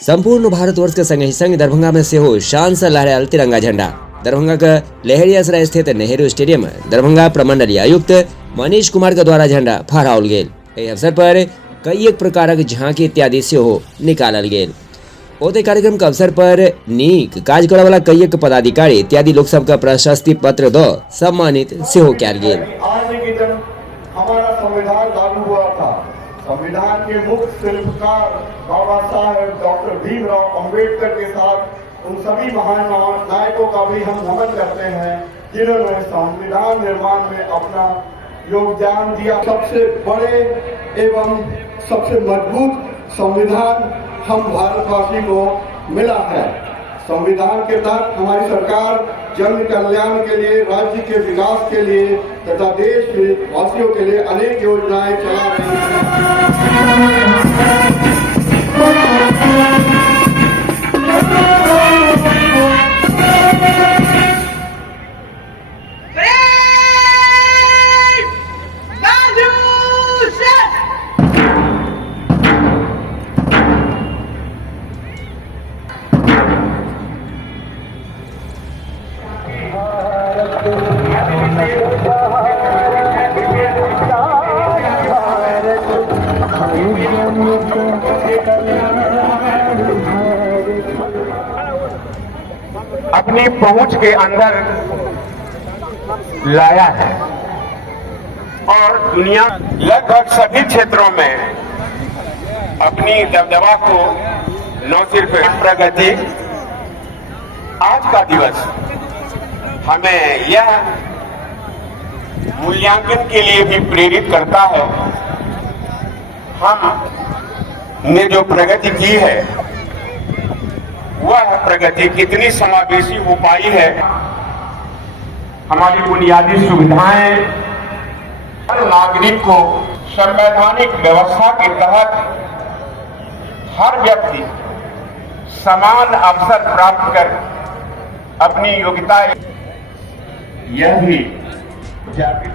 संपूर्ण भारतवर्ष के संग ही संग दरभंगा में से हो शान से लहरायल तिरंगा झंडा। दरभंगा का लहेरियासराय स्थित नेहरू स्टेडियम में दरभंगा प्रमंडलीय आयुक्त मनीष कुमार के द्वारा झंडा फहराओल गेल। एहि अवसर पर कई एक प्रकारक झांकी इत्यादि सेहो निकालल गेल। ओते कार्यक्रम के अवसर पर नीक काज करय वाला कई एक पदाधिकारी इत्यादि लोक सब का प्रशस्ति पत्र द सम्मानित सेहो कयल गेल। हमारा संविधान लागू हुआ था, संविधान के मुख्य शिल्पकार बाबा साहेब डॉक्टर भीमराव अंबेडकर के साथ उन सभी महान नायकों का भी हम नमन करते हैं जिन्होंने संविधान निर्माण में अपना योगदान दिया। सबसे बड़े एवं सबसे मजबूत संविधान हम भारतवासी को मिला है। संविधान के तहत हमारी सरकार जन कल्याण के लिए, राज्य के विकास के लिए तथा देश के वासियों के लिए अनेक योजनाएं चला रही है। अपनी पहुंच के अंदर लाया है और दुनिया लगभग सभी क्षेत्रों में अपनी दबदबा को न सिर्फ प्रगति, आज का दिवस हमें यह मूल्यांकन के लिए भी प्रेरित करता है। हमने जो प्रगति की है वह प्रगति कितनी समावेशी हो पाई है। हमारी बुनियादी सुविधाएं हर नागरिक को संवैधानिक व्यवस्था के तहत हर व्यक्ति समान अवसर प्राप्त कर अपनी योग्यता यह भी जागृत